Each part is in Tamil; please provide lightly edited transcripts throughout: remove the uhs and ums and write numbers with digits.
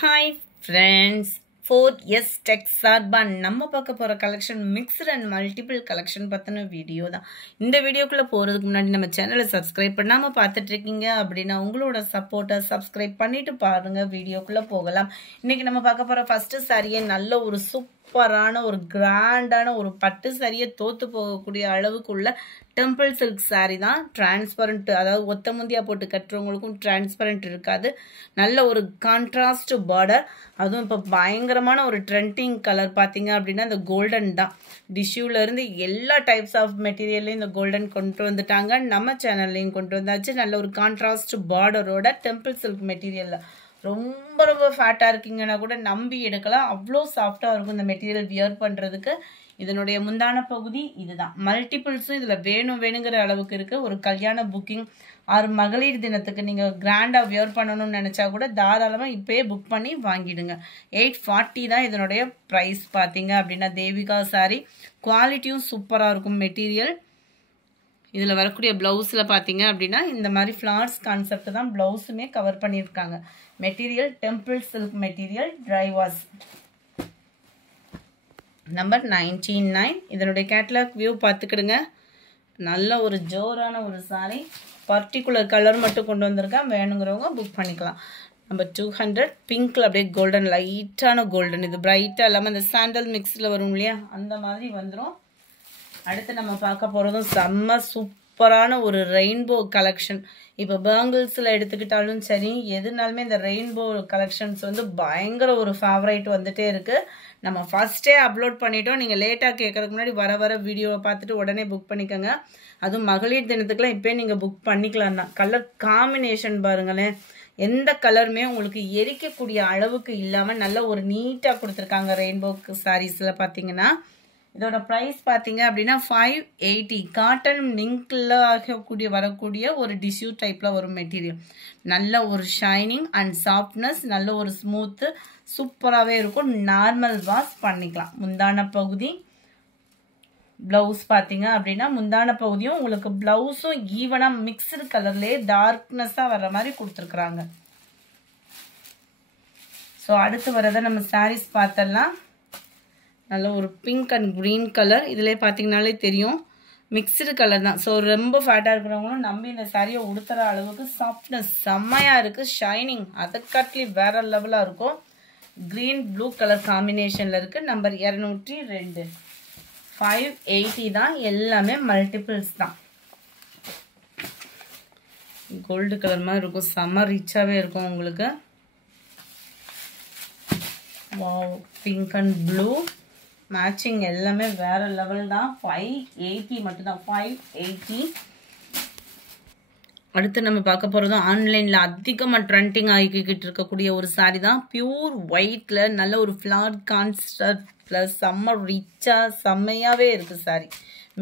Hi friends, 4S Tech சார்பா நம்ம பார்க்க போற collection mixed and multiple collection பத்தின வீடியோ தான். இந்த வீடியோக்குள்ள போறதுக்கு முன்னாடி நம்ம சேனலை சப்ஸ்கிரைப் பண்ணாம பார்த்துட்டு இருக்கீங்க அப்படின்னா உங்களோட சப்போர்ட்டை சப்ஸ்கிரைப் பண்ணிட்டு பாருங்க. வீடியோக்குள்ள போகலாம். இன்னைக்கு நம்ம பார்க்க போற ஃபர்ஸ்ட் சாரியே நல்ல ஒரு சூப்பரான ஒரு கிராண்டான ஒரு பட்டு சாரியை தோத்து போகக்கூடிய அளவுக்குள்ள டெம்பிள் சில்க் சாரி தான். டிரான்ஸ்பரண்ட், அதாவது ஒத்த முந்தியா போட்டு கட்டுறவங்களுக்கும் டிரான்ஸ்பரண்ட் இருக்காது. நல்ல ஒரு கான்ட்ராஸ்ட் பார்டர், அதுவும் இப்போ பயங்கரமான ஒரு ட்ரெண்டிங் கலர் பார்த்தீங்க அப்படின்னா இந்த கோல்டன் தான். டிஷ்யூல இருந்து எல்லா டைப்ஸ் ஆஃப் மெட்டீரியல்லையும் இந்த கோல்டன் கொண்டு வந்துட்டாங்க. நம்ம சேனல்லையும் கொண்டு வந்தாச்சு. நல்ல ஒரு கான்ட்ராஸ்ட் பார்டரோட டெம்பிள் சில்க் மெட்டீரியல்ல ரொம்ப ரொம்ப ஃபேட்டாக இருக்கீங்கன்னா கூட நம்பி எடுக்கலாம். அவ்வளோ சாஃப்டாக இருக்கும் இந்த மெட்டீரியல் வியர் பண்ணுறதுக்கு. இதனுடைய முந்தான பகுதி இதுதான். மல்டிபிள்ஸும் இதில் வேணுங்கிற அளவுக்கு இருக்குது. ஒரு கல்யாண புக்கிங் ஆறு மகளிர் தினத்துக்கு நீங்கள் கிராண்டாக வியர் பண்ணணும்னு நினச்சா கூட தாராளமாக இப்போயே புக் பண்ணி வாங்கிடுங்க. 840 தான் இதனுடைய ப்ரைஸ். பார்த்தீங்க அப்படின்னா தேவிகா சாரி குவாலிட்டியும் சூப்பராக இருக்கும் மெட்டீரியல். இதில் வரக்கூடிய ப்ளவுஸில் பார்த்தீங்க அப்படின்னா இந்த மாதிரி ஃப்ளார்ஸ் கான்செப்ட் தான் ப்ளவுஸுமே கவர் பண்ணியிருக்காங்க. Material temple silk material, dry wash. Number 99. இதனுடைய கேட்லாக் வியூ பார்த்துக்கிடுங்க. நல்ல ஒரு ஜோரான ஒரு சாரி. பர்டிகுலர் கலர் மட்டும் கொண்டு வந்திருக்கேன். வேணுங்கிறவங்க புக் பண்ணிக்கலாம். நம்பர் 200. பிங்க்ல அப்படியே கோல்டன், லைட்டான கோல்டன். இது பிரைட்டாக இல்லாமல் அந்த சாண்டல் மிக்ஸில் வரும் இல்லையா, அந்த மாதிரி வந்துடும். அடுத்து நம்ம பார்க்க போகிறதும் செம்ம சூப்பரான ஒரு ரெயின்போ கலெக்ஷன். இப்போ பேங்கிள்ஸில் எடுத்துக்கிட்டாலும் சரி, எதுனாலுமே இந்த ரெயின்போ கலெக்ஷன்ஸ் வந்து பயங்கர ஒரு ஃபேவரைட் வந்துட்டே இருக்குது. நம்ம ஃபஸ்ட்டே அப்லோட் பண்ணிட்டோம். நீங்கள் லேட்டாக கேட்கறதுக்கு முன்னாடி வர வீடியோவை பார்த்துட்டு உடனே புக் பண்ணிக்கோங்க. அதுவும் மகளிர் தினத்துக்குலாம் இப்போயே நீங்கள் புக் பண்ணிக்கலாம் தான். கலர் காம்பினேஷன் பாருங்களேன், எந்த கலருமே உங்களுக்கு எரிக்கக்கூடிய அளவுக்கு இல்லாமல் நல்ல ஒரு நீட்டாக கொடுத்துருக்காங்க ரெயின்போ சாரீஸில். பார்த்தீங்கன்னா இதோட ப்ரைஸ் பார்த்தீங்க அப்படின்னா 580. காட்டன் மிங்க்ல வரக்கூடிய ஒரு டிஷ்யூ டைப்பில் ஒரு மெட்டீரியல். நல்ல ஒரு ஷைனிங் அண்ட் சாஃப்ட்னஸ், நல்ல ஒரு ஸ்மூத்து, சூப்பராகவே இருக்கும். நார்மல் வாஷ் பண்ணிக்கலாம். முந்தான பகுதி ப்ளவுஸ் பார்த்தீங்க அப்படின்னா முந்தான பகுதியும் உங்களுக்கு ப்ளவுஸும் ஈவனாக மிக்சடு கலர்லேயே டார்க்னஸாக வர்ற மாதிரி கொடுத்துருக்குறாங்க. ஸோ அடுத்து வரதை நம்ம சாரீஸ் பார்த்தலாம். நல்ல ஒரு பிங்க் அண்ட் க்ரீன் கலர். இதிலே பார்த்தீங்கனாலே தெரியும் மிக்சடு கலர் தான். ஸோ ரொம்ப ஃபேட்டாக இருக்கிறவங்களும் நம்பி இந்த சாரியை உடுத்துற அளவுக்கு சாஃப்ட்னஸ் செம்மையாக இருக்குது. ஷைனிங் அதை காட்டிலி வேற லெவலாக இருக்கும். க்ரீன் ப்ளூ கலர் காம்பினேஷனில் இருக்குது. நம்பர் 202. 580 தான். எல்லாமே மல்டிபிள்ஸ் தான். கோல்டு கலர் மாதிரி இருக்கும். செம்ம ரிச்சாகவே இருக்கும் உங்களுக்கு. Wow, pink and blue matching எல்லாமே வேற லெவல் தான். 580 மட்டும்தான். 580. அடுத்து நம்ம பார்க்க போகிறதும் ஆன்லைனில் அதிகமாக ட்ரெண்டிங் ஆகிக்கிட்டு இருக்கக்கூடிய ஒரு சாரி தான். பியூர் ஒயிட்டில் நல்ல ஒரு ஃப்ளார் கான்செப்ட் ப்ளஸ் செம்ம ரிச்சாக செம்மையாகவே இருக்குது சாரி.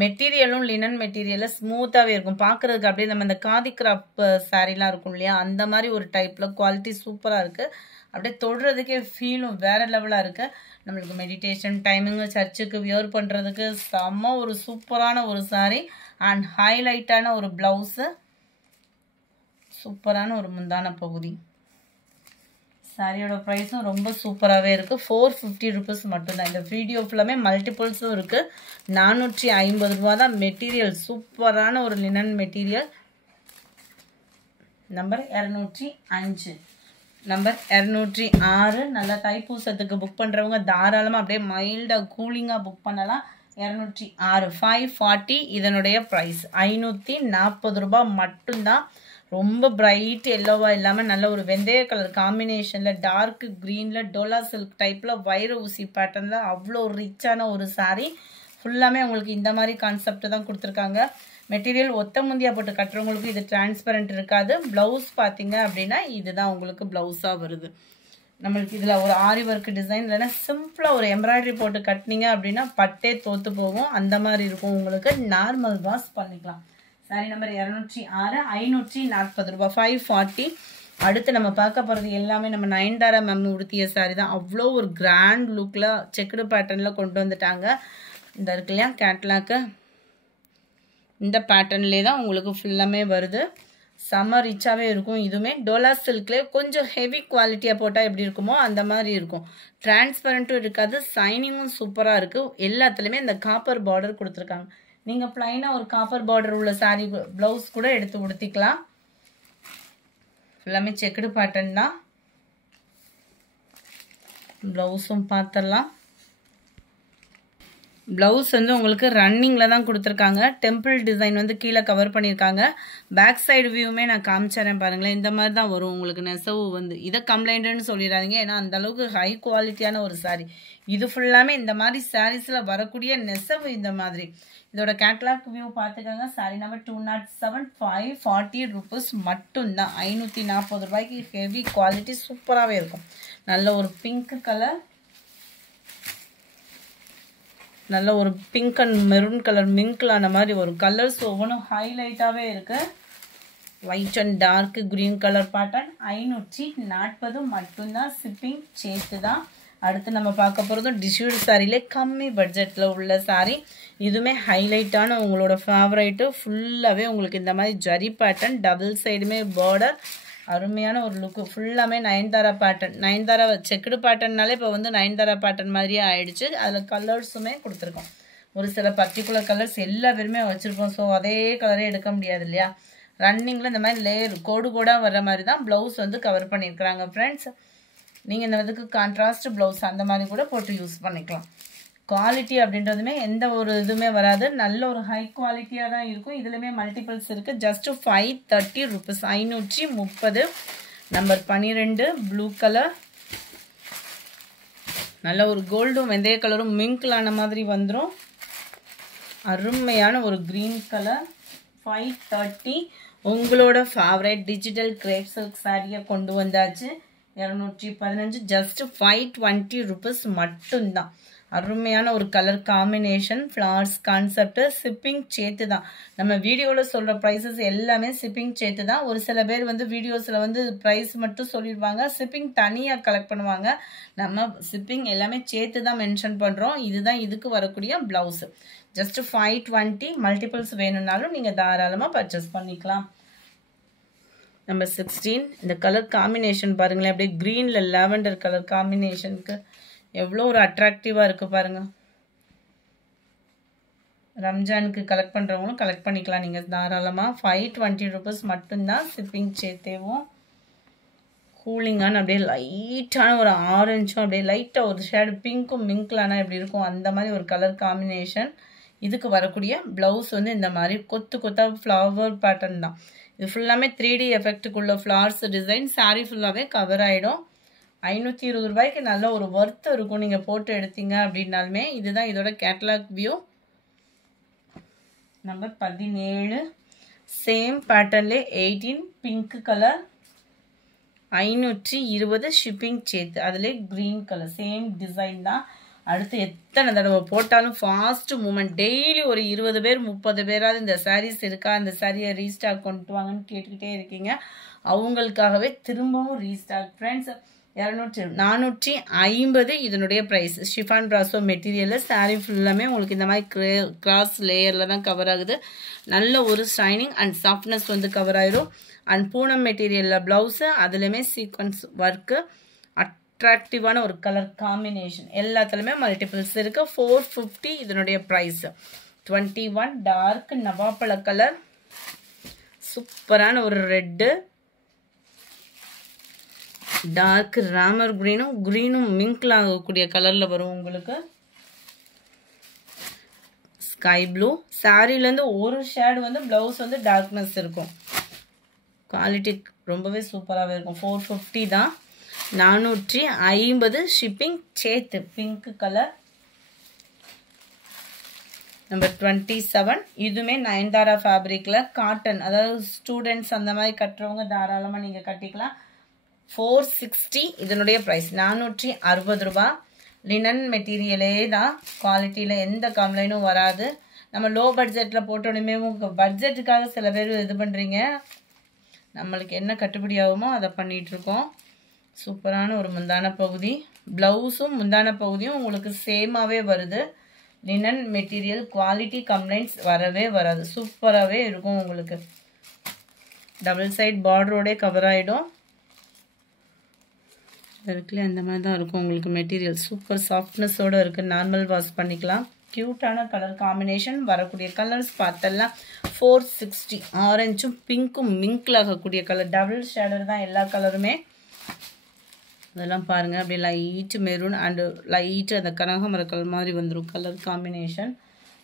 மெட்டீரியலும் லினன் மெட்டீரியலில் ஸ்மூத்தாகவே இருக்கும். பார்க்குறதுக்கு அப்படியே நம்ம இந்த காதி கிராப் சாரீலாம் இருக்கும் இல்லையா, அந்த மாதிரி ஒரு டைப்பில் குவாலிட்டி சூப்பராக இருக்குது. அப்படியே தொடுறதுக்கே ஃபீலும் வேற லெவலாக இருக்குது. நம்மளுக்கு மெடிடேஷன் டைமிங்கு, சர்ச்சுக்கு வியர் பண்ணுறதுக்கு செம்ம ஒரு சூப்பரான ஒரு சாரி அண்ட் ஹைலைட்டான ஒரு ப்ளவுஸு, சூப்பரான ஒரு முந்தான பகுதி. சாரியோட ப்ரைஸும் ரொம்ப சூப்பராகவே இருக்குது. 450 ருபீஸ் மட்டும்தான். இந்த வீடியோ ஃபுல்லாமே மல்டிபிள்ஸும் இருக்குது. 450 ரூபா தான். மெட்டீரியல் சூப்பரான ஒரு லினன் மெட்டீரியல். நம்பர் 205. நம்பர் 206. நல்லா தைப்பூசத்துக்கு புக் பண்ணுறவங்க தாராளமாக அப்படியே மைல்டாக கூலிங்காக புக் பண்ணலாம். 206. 540 இதனுடைய ப்ரைஸ். 540 ரூபா மட்டும்தான். ரொம்ப பிரைட் எல்லோவா இல்லாமல் நல்ல ஒரு வெந்தய கலர் காம்பினேஷனில் டார்க் க்ரீனில் டோலா சில்க் டைப்பில் வைர ஊசி பேட்டர்னில் அவ்வளோ ரிச்சான ஒரு சாரீ. ஃபுல்லாமே உங்களுக்கு இந்த மாதிரி கான்செப்ட் தான் கொடுத்துருக்காங்க. மெட்டீரியல் ஒத்த முந்தியா போட்டு கட்டுறவங்களுக்கு இது டிரான்ஸ்பரண்ட் இருக்காது. ப்ளவுஸ் பார்த்தீங்க அப்படின்னா இதுதான் உங்களுக்கு ப்ளவுஸாக வருது. நம்மளுக்கு இதில் ஒரு ஆரி ஒர்க் டிசைன் இல்லைன்னா சிம்பிளாக ஒரு எம்ப்ராய்டரி போட்டு கட்டினீங்க அப்படின்னா பட்டே தோற்று போகும். அந்த மாதிரி இருக்கும். உங்களுக்கு நார்மல் வாஷ் பண்ணிக்கலாம். Sorry number 206. 540 ரூபா. 540. அடுத்து நம்ம பார்க்க போகிறது எல்லாமே நம்ம நயன்தாரா மேம் உடுத்திய சாரி தான். அவ்வளோ ஒரு கிராண்ட் லுக்கில் செக்குடு பேட்டர்னில் கொண்டு வந்துட்டாங்க. இந்த இருக்கு இல்லையா கேட்லாக்கு, இந்த பேட்டர்ன்லேயே தான் உங்களுக்கு ஃபுல்லாமே வருது. செம்ம ரிச்சாகவே இருக்கும். இதுவுமே டோலா சில்க்லேயே கொஞ்சம் ஹெவி குவாலிட்டியாக போட்டால் எப்படி இருக்குமோ அந்த மாதிரி இருக்கும். டிரான்ஸ்பரண்ட்டும் இருக்காது, சைனிங்கும் சூப்பராக இருக்குது. எல்லாத்துலேயுமே இந்த காப்பர் பார்டர் கொடுத்துருக்காங்க. நீங்கள் ப்ளைனாக ஒரு காப்பர் பார்டர் உள்ள சாரீ ப்ளவுஸ் கூட எடுத்து உடுத்திக்கலாம். எல்லாமே செக்குடு பேட்டர்ன் தான். ப்ளவுஸும் பார்த்துடலாம். ப்ளவுஸ் வந்து உங்களுக்கு ரன்னிங்கில் தான் கொடுத்துருக்காங்க. டெம்பிள் டிசைன் வந்து கீழே கவர் பண்ணியிருக்காங்க. பேக் சைடு வியூமே நான் காமிச்சிடறேன் பாருங்களேன். இந்த மாதிரி தான் வரும் உங்களுக்கு நெசவு வந்து. இதை கம்ப்ளைண்ட்டுன்னு சொல்லிடாதீங்க, ஏன்னா அந்தளவுக்கு ஹை குவாலிட்டியான ஒரு சாரீ. இது ஃபுல்லாமே இந்த மாதிரி சாரீஸில் வரக்கூடிய நெசவு இந்த மாதிரி. இதோட கேட்லாக் வியூ பார்த்துக்கோங்க. சாரீ நம்பர் 207, 540 rupees மட்டும்தான். 540 ரூபாய்க்கு ஹெவி குவாலிட்டி சூப்பராகவே இருக்கும். நல்ல ஒரு பிங்க் கலர், நல்ல ஒரு பிங்க் அண்ட் மெரூன் கலர் மிங்க்லான மாதிரி ஒரு கலர்ஸ் ஒவ்வொன்றும் ஹைலைட்டாகவே இருக்குது. White and dark green colour pattern. 540 மட்டும்தான். ஷிப்பிங் சேர்த்து தான். அடுத்து நம்ம பார்க்க போகிறதும் டிஷ்யூடு சாரிலே கம்மி பட்ஜெட்டில் உள்ள சாரீ. இதுவுமே ஹைலைட்டான உங்களோட ஃபேவரைட்டு. ஃபுல்லாகவே உங்களுக்கு இந்த மாதிரி ஜரி பேட்டர்ன், டபுள் சைடுமே பார்டர், அருமையான ஒரு லுக்கு. ஃபுல்லாமே நயன்தாரா பேட்டர்ன். நயன்தாரா செக்குடு பேட்டர்னாலே இப்போ வந்து நயன்தாரா பேட்டர்ன் மாதிரியே ஆயிடுச்சு. அதில் கலர்ஸுமே கொடுத்துருக்கோம். ஒரு சில பர்டிகுலர் கலர்ஸ் எல்லா பேருமே வச்சுருக்கோம். ஸோ அதே கலரே எடுக்க முடியாது இல்லையா. ரன்னிங்கில் இந்த மாதிரி லேயர் கோடு கோடாக வர்ற மாதிரி தான் ப்ளவுஸ் வந்து கவர் பண்ணியிருக்கிறாங்க ஃப்ரெண்ட்ஸ். நீங்கள் இந்த இதுக்கு கான்ட்ராஸ்ட் ப்ளவுஸ் அந்த மாதிரி கூட போட்டு யூஸ் பண்ணிக்கலாம். குவாலிட்டி அப்படின்றதுமே எந்த ஒரு இதுவுமே வராது. நல்ல ஒரு ஹை குவாலிட்டியாக தான் இருக்கும். இதுலையுமே மல்டிபிள்ஸ் இருக்குது. Just 530 rupees. 530. Number 12 blue colour. நல்ல ஒரு கோல்டும் வெந்தய கலரும் மிங்க்லான மாதிரி வந்துடும். அருமையான ஒரு க்ரீன் கலர். 530. உங்களோட ஃபேவரட் டிஜிட்டல் கிரேப் சில்க் சாரியை கொண்டு வந்தாச்சு. 215. ஜஸ்ட் 520 rupees மட்டும்தான். அருமையான ஒரு colour combination, flowers concept. Shipping சேர்த்து தான். நம்ம வீடியோவில் சொல்கிற ப்ரைஸஸ் எல்லாமே ஷிப்பிங் சேர்த்து தான். ஒரு சில பேர் வந்து வீடியோஸில் வந்து ப்ரைஸ் மட்டும் சொல்லிடுவாங்க, ஷிப்பிங் தனியாக கலெக்ட் பண்ணுவாங்க. நம்ம ஷிப்பிங் எல்லாமே சேர்த்து தான் மென்ஷன் பண்ணுறோம். இதுதான் இதுக்கு வரக்கூடிய ப்ளவுஸு. ஜஸ்ட் 520. மல்டிபிள்ஸ் வேணும்னாலும் நீங்கள் தாராளமாக பர்ச்சேஸ் பண்ணிக்கலாம். நம்பர் 16. இந்த கலர் காம்பினேஷன் பாருங்களேன். அப்படியே க்ரீனில் லாவெண்டர் கலர் காம்பினேஷனுக்கு எவ்வளோ ஒரு அட்ராக்டிவாக இருக்குது பாருங்கள். ரம்ஜானுக்கு கலெக்ட் பண்ணுறவங்களும் கலெக்ட் பண்ணிக்கலாம் நீங்கள் தாராளமாக. 520 rupees மட்டும்தான். ஷிப்பிங் சேர்த்தேவும். கூலிங்கான அப்படியே லைட்டான ஒரு ஆரஞ்சும் அப்படியே லைட்டாக ஒரு ஷேடு பிங்க்கும் மிங்க்லானா எப்படி இருக்கும் அந்த மாதிரி ஒரு கலர் காம்பினேஷன். இதுக்கு வரக்கூடிய ப்ளவுஸ் வந்து இந்த மாதிரி கொத்து கொத்தாக ஃப்ளவர் பேட்டர்ன் தான். இது ஃபுல்லாமே 3D எஃபெக்ட்டுக்குள்ள ஃப்ளவர்ஸ் டிசைன். சாரீ ஃபுல்லாகவே கவர் ஆகிடும். 520 ரூபாய்க்கு நல்ல ஒரு ஒர்த் இருக்கும் நீங்கள் போட்டு எடுத்தீங்க அப்படின்னாலுமே. இதுதான் இதோட கேட்டலாக் வியூ. நம்பர் 17 சேம் பேட்டர்ன்லே 18 பிங்க் கலர். 520 ஷிப்பிங் சேர்த்து. அதிலே க்ரீன் கலர் சேம் டிசைன் தான். அடுத்து எத்தனை தடவை போட்டாலும் ஃபாஸ்ட் மூமெண்ட். டெய்லி ஒரு 20 பேர் 30 பேராவது இந்த சாரீஸ் இருக்கா, இந்த சாரியை ரீஸ்டாக் கொண்டு வாங்கன்னு கேட்டுக்கிட்டே இருக்கீங்க. அவங்களுக்காகவே திரும்பவும் ரீஸ்டாக் ஃப்ரெண்ட்ஸ். 450 இதனுடைய ப்ரைஸ். ஷிஃபான் பிராசோ மெட்டீரியலில் சாரீ ஃபுல்லாமே உங்களுக்கு இந்த மாதிரி கிராஸ் லேயரில் தான் கவர் ஆகுது. நல்ல ஒரு ஷைனிங் அண்ட் சாஃப்ட்னஸ் வந்து கவர் ஆயிரும். அண்ட் பூனம் மெட்டீரியலில் ப்ளவுஸு, அதுலேயுமே சீக்வன்ஸ் ஒர்க்கு, அட்ராக்டிவான ஒரு கலர் காம்பினேஷன். எல்லாத்துலேயுமே மல்டிபிள்ஸ் இருக்குது. 450 இதனுடைய ப்ரைஸ். 21 டார்க் நவாப்பழ கலர், சூப்பரான ஒரு ரெட்டு, டார்க் ராமர் க்ரீனும் மிங்க்ல ஆகக்கூடிய கலரில் வரும் உங்களுக்கு. Sky blue. சாரீலேருந்து ஒரு ஷேடு வந்து ப்ளவுஸ் வந்து டார்க்னஸ் இருக்கும். குவாலிட்டி ரொம்பவே சூப்பராகவே இருக்கும். 450 தான். 450 ஷிப்பிங் சேர்த்து. Pink colour. நம்பர் 27. இதுவுமே நயன்தாரா ஃபேப்ரிக்கில் காட்டன், அதாவது ஸ்டூடெண்ட்ஸ் அந்த மாதிரி கட்டுறவங்க தாராளமாக நீங்கள் கட்டிக்கலாம். 460 இதனுடைய ப்ரைஸ். 460 ரூபா. லினன் மெட்டீரியலே தான். குவாலிட்டியில் எந்த கம்ப்ளைண்ட்டும் வராது. நம்ம லோ பட்ஜெட்டில் போட்டோடனே பட்ஜெட்டுக்காக சில பேர் இது பண்ணுறீங்க. நம்மளுக்கு என்ன கட்டுப்படி ஆகுமோ அதை பண்ணிகிட்ருக்கோம். சூப்பரான ஒரு முந்தான பகுதி. ப்ளவுஸும் முந்தான பகுதியும் உங்களுக்கு சேமாகவே வருது. லினன் மெட்டீரியல் குவாலிட்டி கம்ப்ளைண்ட்ஸ் வரவே வராது. சூப்பராகவே இருக்கும் உங்களுக்கு. டபுள் சைட் பார்டரோட கவர் ஆகிடும். இருக்குல்ல அந்த மாதிரி தான் இருக்கும் உங்களுக்கு மெட்டீரியல். சூப்பர் சாஃப்ட்னஸோடு இருக்குது. நார்மல் வாஷ் பண்ணிக்கலாம். க்யூட்டான கலர் காம்பினேஷன். வரக்கூடிய கலர்ஸ் பார்த்தலாம் 460. ஆரஞ்சும் பிங்க்கும் மிங்கில் ஆகக்கூடிய கலர். டபுள் ஷேடர் தான் எல்லா கலருமே. அதெல்லாம் பாருங்கள் அப்படியே லைட்டு மெரூன் அண்டு லைட்டு அந்த கனகாமர கலர் மாதிரி வந்துடும் கலர் காம்பினேஷன்.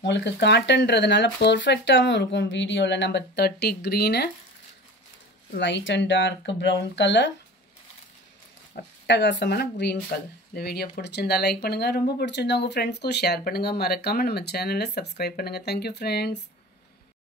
உங்களுக்கு காட்டன்றதுனால பர்ஃபெக்டாகவும் இருக்கும் வீடியோவில். நம்ம 30 green, light and dark brown colour, அட்டகாசமான க்ரீன் கலர். இந்த வீடியோ பிடிச்சிருந்தா லைக் பண்ணுங்கள். ரொம்ப பிடிச்சிருந்தா உங்கள் ஃப்ரெண்ட்ஸ்க்கும் ஷேர் பண்ணுங்கள். மறக்காமல் நம்ம சேனலை சப்ஸ்கிரைப் பண்ணுங்கள். Thank you friends.